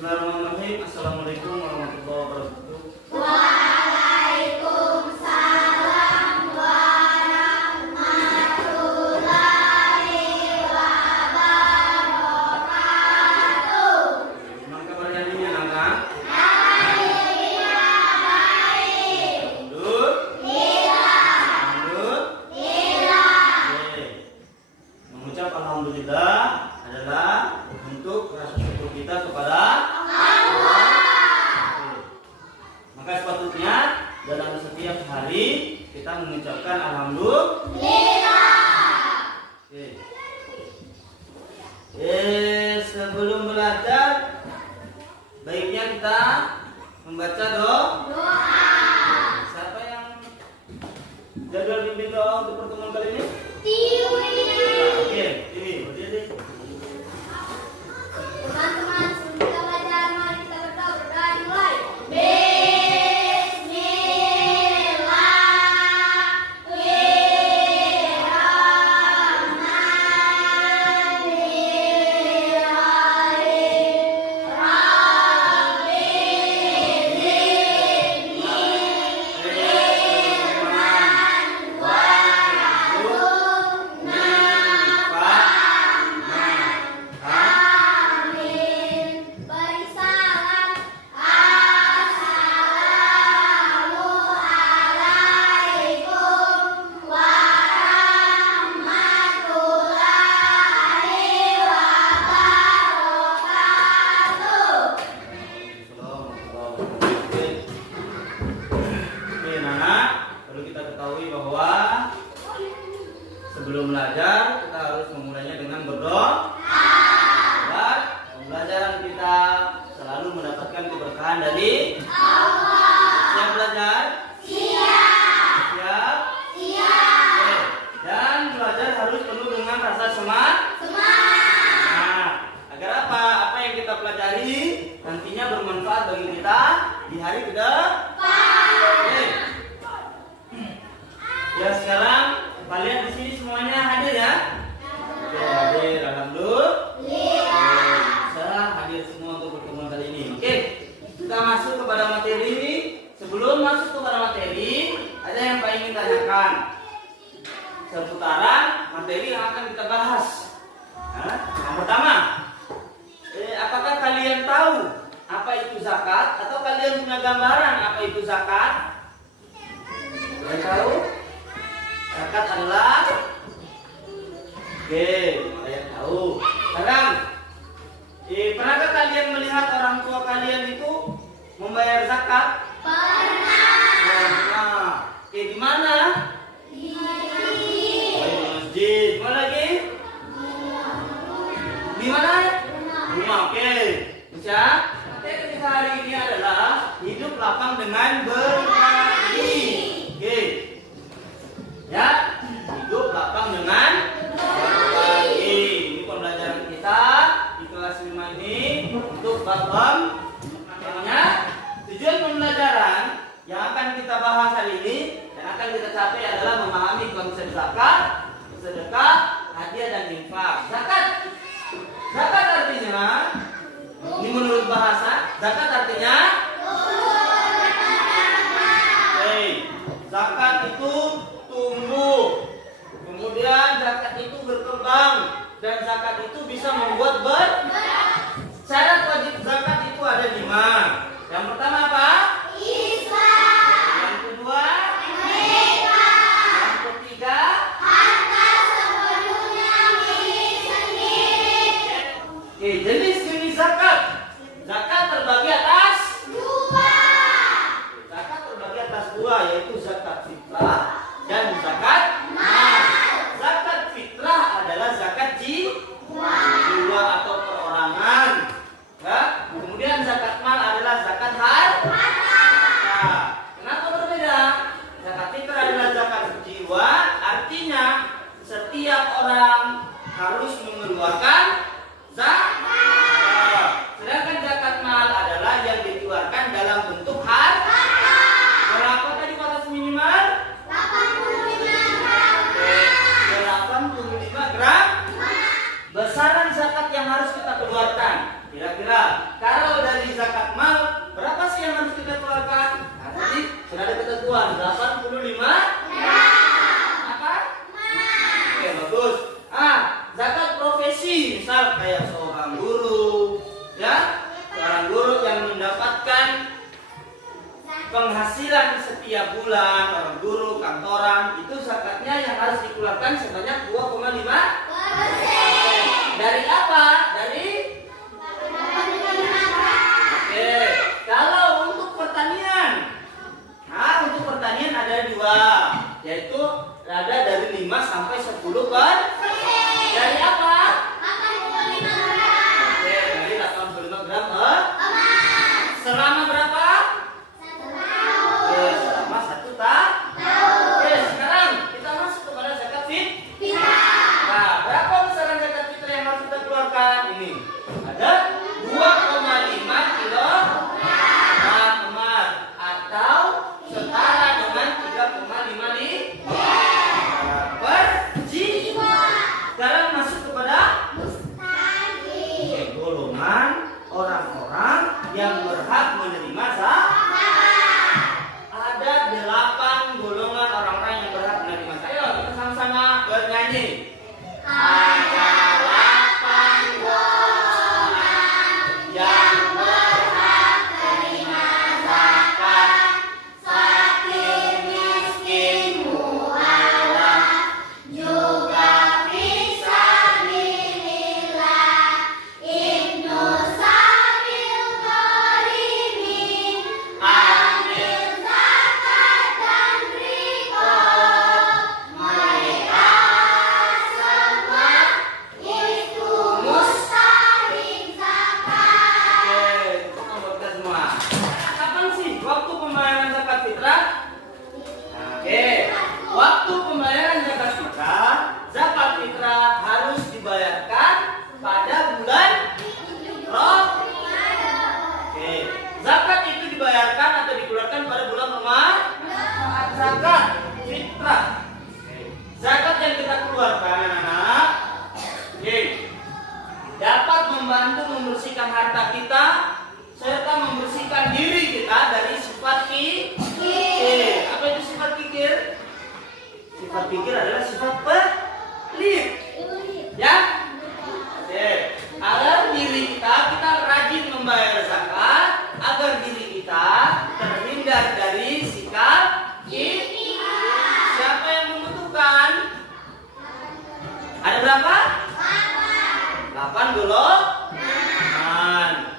Bismillahirrahmanirrahim. Assalamualaikum warahmatullahi wabarakatuh. Waalaikumsalam warahmatullahi wabarakatuh. Gimana kabarnya hari ini anak-anak? Alhamdulillah baik. Alhamdulillah. Oke. Mengucap alhamdulillah adalah bentuk rasa syukur kita kepada Allah. Maka sepatutnya dalam setiap hari kita mengucapkan alhamdulillah. Sebelum belajar baiknya kita membaca doa. Siapa yang jadwal bimbing doa untuk pertemuan kali ini? Oke, ini berdiri. Teman-teman, sebelum kita belajar, mari kita berdoa. Berdoa dimulai. Amin. Beri salam. Assalamualaikum warahmatullahi wabarakatuh. Oke, Nana, perlu kita ketahui bahwa sebelum belajar kita harus memulainya dengan berdoa. Agar pembelajaran kita selalu mendapatkan keberkahan dari Allah. siap belajar. Siap. Siap. Siap. Oke. Dan belajar harus penuh dengan rasa semangat. Semangat. Nah, agar apa? Apa yang kita pelajari nantinya bermanfaat bagi kita di hari ke depan. Oke. Ya, sekarang kalian di sini semuanya hadir ya? Oke, hadir. Alhamdulillah. Bisa hadir semua untuk pertemuan kali ini. Oke, kita masuk kepada materi ini. Sebelum masuk kepada materi, ada yang Pak ingin tanyakan seputaran materi yang akan kita bahas. Nah, yang pertama, apakah kalian tahu apa itu zakat? Atau kalian punya gambaran apa itu zakat? Kalian tahu? Zakat adalah kalian tahu. Sekarang, pernahkah kalian melihat orang tua kalian itu membayar zakat? Pernah. Pernah. Di mana? Di Masjid. Mana lagi? Di mana? Rumah. Oke. Bisa? Tema hari ini adalah hidup lapang dengan berbagi. Oke. Ya, hidup lapang dengan berbagi. Ini pembelajaran kita di kelas 5 ini untuk bab namanya tujuan pembelajaran yang akan kita bahas hari ini dan akan kita capai adalah memahami konsep zakat, sedekah, hadiah dan infak. Zakat artinya, ini menurut bahasa, zakat artinya zakat itu tumbuh, kemudian zakat itu berkembang, dan zakat itu bisa membuat syarat wajib zakat itu ada 5. Yang pertama apa? Islam. Yang kedua? Mereka. Yang ketiga? Harta sepenuhnya milik sendiri. Jenis-jenis zakat. Zakat terbagi atas Dua. zakat terbagi atas 2, yaitu zakat fitrah dan zakat mal. Zakat fitrah adalah zakat jiwa atau perorangan. Ya. Kemudian zakat mal adalah zakat harta. Kenapa berbeda? Zakat fitrah adalah zakat jiwa, artinya setiap orang harus mengeluarkan zakat. Sedangkan zakat mal adalah yang dikeluarkan dalam bentuk harta. Berapa tadi batas minimal? 85 gram. 85 gram. Besaran zakat yang harus kita keluarkan. Kira-kira kalau dari seorang guru yang mendapatkan penghasilan setiap bulan, orang guru kantoran, itu zakatnya yang harus dikeluarkan sebanyak 2,5%. Dari apa? Dari Oke, kalau untuk pertanian. Nah, untuk pertanian ada dua, yaitu ada dari 5 sampai 10%. Dari apa? 85 gram. Oke, dari 85 gram selama berapa? 1 tahun. Oke, selama 1 tahun. Oke, sekarang kita masuk kepada zakat fitrah. Nah, berapa besaran zakat fitrah yang harus kita keluarkan? Ini ada 2,5 kilogram emas atau setara dengan 3,5 per jiwa. Sekarang masuk kepada golongan orang-orang yang berhak menerima zakat. Ada 8 golongan orang-orang yang berhak menerima zakat. Ayo kita sama-sama bernyanyi. Ada 8 golongan yang berhak menerima zakat. Fakir, miskin, mu'alaf, juga fisabilillah, ibnu sabil gharimin, amil zakat dan rikob. Mereka semua itu mustahik zakat. Oke, kita buat semua. Kapan sih waktu pembayaran zakat fitrah? Oke, waktu pembayaran zakat fitrah, zakat fitrah harus dibayarkan pada bulan Ramadan. Oke, zakat itu dibayarkan atau dikeluarkan pada bulan Ramadan. Zakat fitrah. Zakat yang kita keluarkan, anak-anak, oke, dapat membantu membersihkan harta kita serta membersihkan diri kita dari sifat kikir. Apa itu sifat kikir? Sifat kikir adalah sifat pelit. Ya? Oke. Agar diri kita rajin membayar zakat, agar diri kita terhindar dari sikap kikir. Siapa yang membutuhkan? Ada berapa? 8 golongan.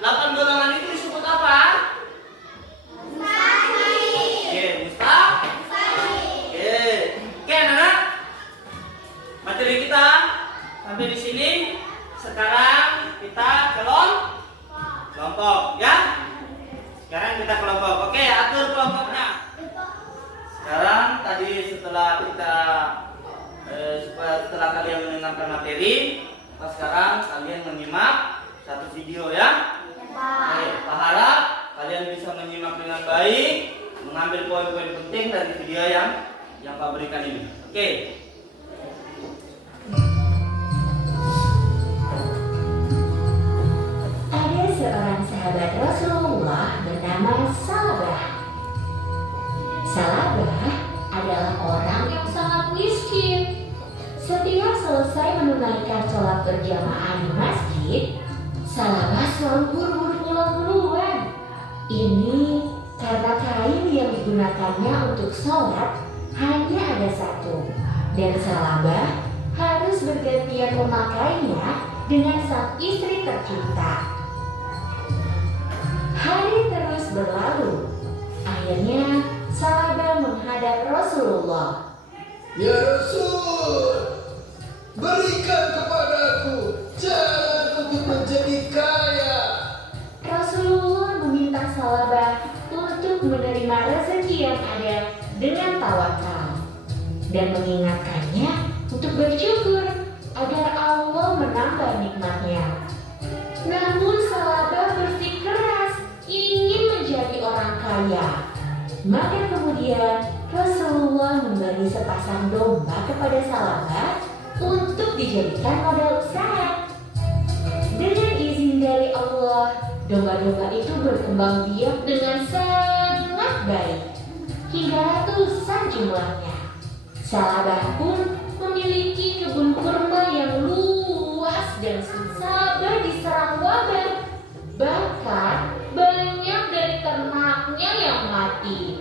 8 golongan itu disebut apa? Oke, Oke, anak-anak. Materi kita sampai di sini. Sekarang kita kelompok, ya. Sekarang kita kelompok. Oke, atur kelompoknya. Sekarang tadi setelah kalian mendengarkan materi, sekarang kalian menyimak satu video, ya. Oke, Pak harap kalian bisa menyimak dengan baik, mengambil poin-poin penting dari video yang Pak berikan ini. Oke. Ada seorang sahabat Rasulullah bernama Salabah. Salabah adalah orang yang sangat miskin. Setiap selesai menunaikan sholat berjamaah di masjid, Salabah selalu buru-buru pulang duluan. Ini karena kain yang digunakannya untuk sholat hanya ada satu, dan Salabah harus bergantian memakainya dengan sang istri tercinta. Hari terus berlalu. Akhirnya Salabah menghadap Rasulullah. Ya Rasul, berikan kepadaku jalan untuk menjadi kaya. Rasulullah meminta Salabah untuk menerima rezeki yang ada dengan tawakal dan mengingatkannya untuk bersyukur agar Allah menambah nikmatnya. Namun Salabah bersikeras ingin menjadi orang kaya. Maka kemudian Rasulullah memberi sepasang domba kepada Salabah untuk dijadikan modal usaha. Dengan izin dari Allah, domba-domba itu berkembang biak dengan sangat baik, hingga ratusan jumlahnya. Salabah pun memiliki kebun kurma yang luas dan Salabah diserang wabah. Bahkan banyak dari ternaknya yang mati.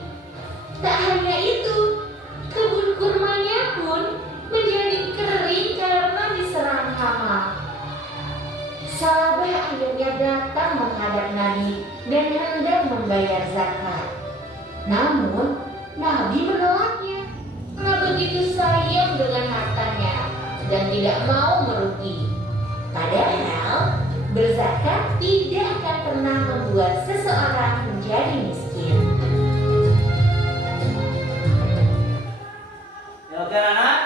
Tak hanya itu, kebun kurmanya pun menjadi kering karena diserang hama. Salabah akhirnya datang menghadap Nabi dan hendak membayar zakat. Namun, Nabi menolaknya. Nah, begitu sayang dengan hartanya dan tidak mau merugi. Padahal, berzakat tidak akan pernah membuat seseorang menjadi miskin. Ya, oke anak.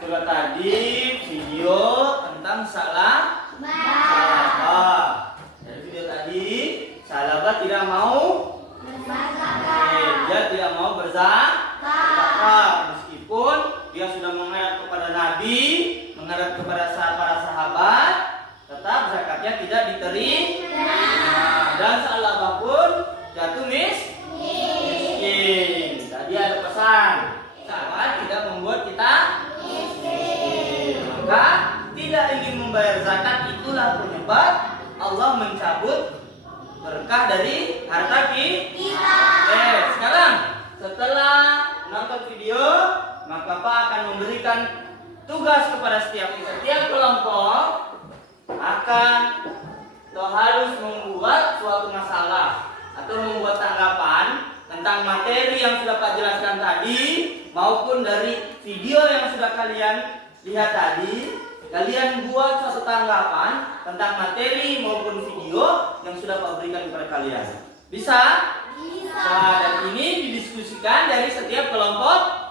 Itulah tadi video tentang salabah. Dari video tadi, salabah tidak mau dia tidak mau berzakat. Meskipun dia sudah menghadap kepada Nabi, menghadap kepada para sahabat, tetap zakatnya tidak diterima. Dan salabah pun jatuh miskin. Tadi ada pesan, zakat tidak membuat kita miskin. Maka tidak ingin membayar zakat itulah penyebab Allah mencabut berkah dari harta kita. Oke, sekarang setelah nonton video, maka Pak akan memberikan tugas kepada setiap kelompok akan atau harus membuat suatu masalah atau membuat tanggapan tentang materi yang sudah Pak jelaskan tadi maupun dari video yang sudah kalian lihat tadi. Kalian buat suatu tanggapan tentang materi maupun video yang sudah Pak berikan kepada kalian. Bisa? Bisa. Nah, dan ini didiskusikan dari setiap kelompok.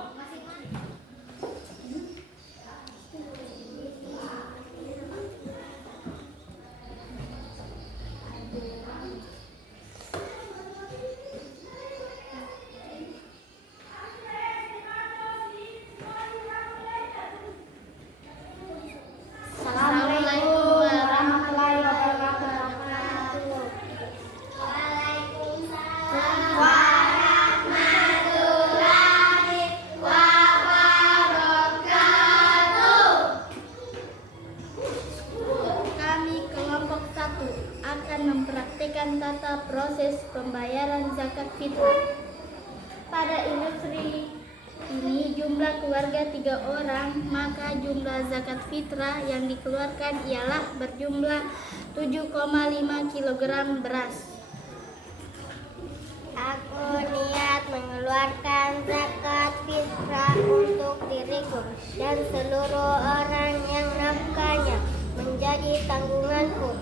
Assalamualaikum warahmatullahi wabarakatuh. Waalaikumsalam warahmatullahi wabarakatuh. Kami kelompok 1 akan mempraktikkan tata proses pembayaran zakat fitrah. Pada industri ini jumlah keluarga 3 orang, maka jumlah zakat fitrah yang dikeluarkan ialah berjumlah 7,5 kg beras. Aku niat mengeluarkan zakat fitrah untuk diriku dan seluruh orang yang nafkahnya menjadi tanggunganku.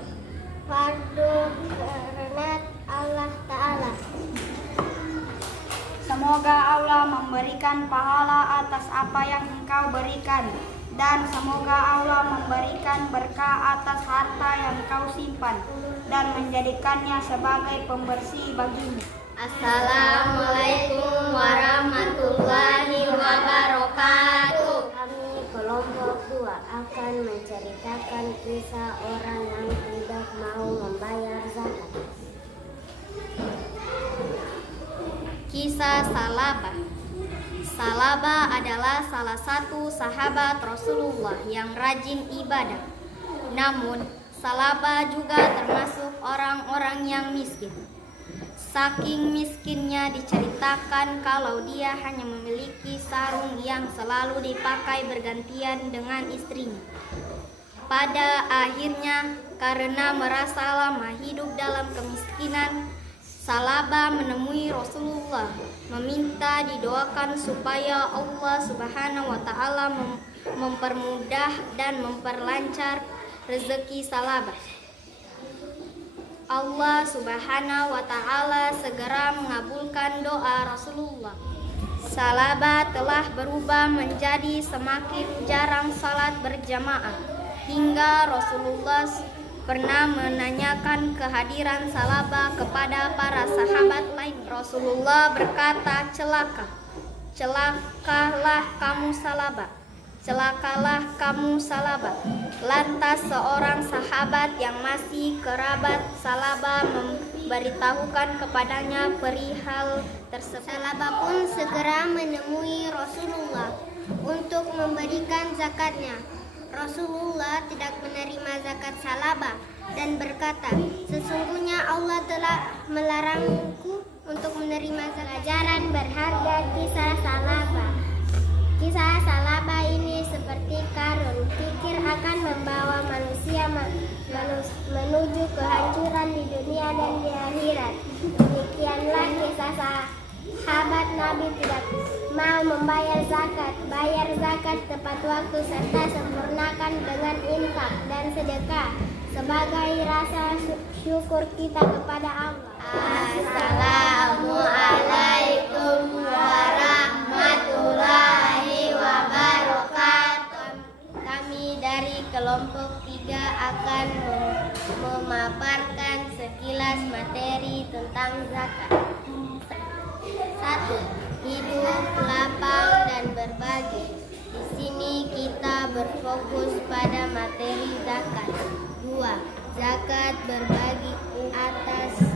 Fardu karena Allah Ta'ala. Semoga Allah memberikan pahala atas apa yang engkau berikan, dan semoga Allah memberikan berkah atas harta yang engkau simpan dan menjadikannya sebagai pembersih bagimu. Assalamualaikum warahmatullahi wabarakatuh. Kami kelompok 2 akan menceritakan kisah orang yang tidak mau membayar zakat. Kisah Salabah. Salabah adalah salah satu sahabat Rasulullah yang rajin ibadah. Namun, Salabah juga termasuk orang-orang yang miskin. Saking miskinnya diceritakan kalau dia hanya memiliki sarung yang selalu dipakai bergantian dengan istrinya. Pada akhirnya, karena merasa lama hidup dalam kemiskinan, Salabah menemui Rasulullah, meminta didoakan supaya Allah Subhanahu wa Ta'ala mempermudah dan memperlancar rezeki Salabah. Allah Subhanahu wa Ta'ala segera mengabulkan doa Rasulullah. Salabah telah berubah menjadi semakin jarang salat berjamaah, hingga Rasulullah pernah menanyakan kehadiran Salabah kepada para sahabat lain. Rasulullah berkata, celakalah kamu Salabah, celakalah kamu Salabah. Lantas seorang sahabat yang masih kerabat Salabah memberitahukan kepadanya perihal tersebut. Salabah pun segera menemui Rasulullah untuk memberikan zakatnya. Rasulullah tidak menerima zakat Salabah dan berkata, sesungguhnya Allah telah melarangku untuk menerima pelajaran berharga kisah Salaba. Kisah Salaba ini seperti karun, kikir akan membawa manusia menuju kehancuran di dunia dan di akhirat. Demikianlah kisah sahabat Nabi tidak mau membayar zakat. Bayar zakat tepat waktu serta sempurnakan dengan infak dan sedekah sebagai rasa syukur kita kepada Allah. Assalamualaikum warahmatullahi wabarakatuh. Kami dari kelompok 3 akan memaparkan sekilas materi tentang zakat. 1. Hidup lapang dan berbagi. Di sini kita berfokus pada materi zakat. 2. Zakat berbagi atas 2.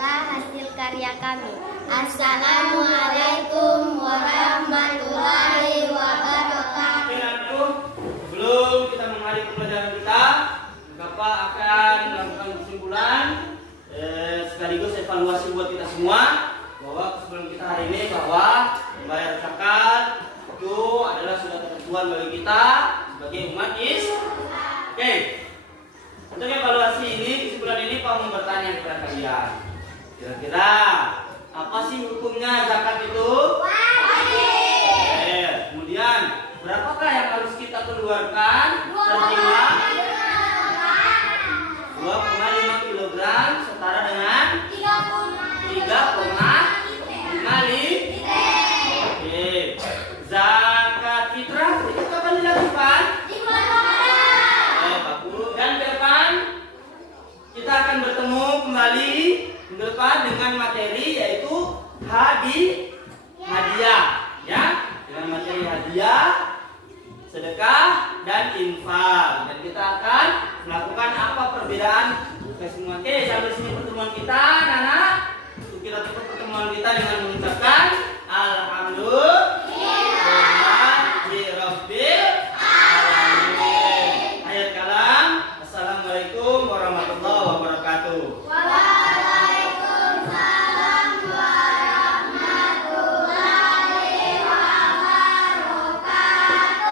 Hasil karya kami. Assalamualaikum warahmatullahi wabarakatuh. Sebelum kita menghadiri pelajaran kita, Bapak akan melakukan kesimpulan sekaligus evaluasi buat kita semua bahwa sebelum kita hari ini bahwa membayar zakat itu adalah sudah ketentuan bagi kita sebagai umat Islam. Oke. Untuk evaluasi ini, kesimpulan ini Pak mau bertanya kepada kalian. Kira-kira apa sih hukumnya zakat itu? Wajib. Kemudian berapakah yang harus kita keluarkan per jiwa? 2,5 kg setara dengan 3,5 liter. Oke. Zakat fitrah itu kapan dilakukan? Dan ke depan kita akan bertemu kembali minggu depan dengan materi yaitu hadiah, ya, dengan materi hadiah, sedekah dan infak. Dan kita akan melakukan apa perbedaan kesemuanya. Oke, sampai sini pertemuan kita, Nana. Kita tutup pertemuan kita dengan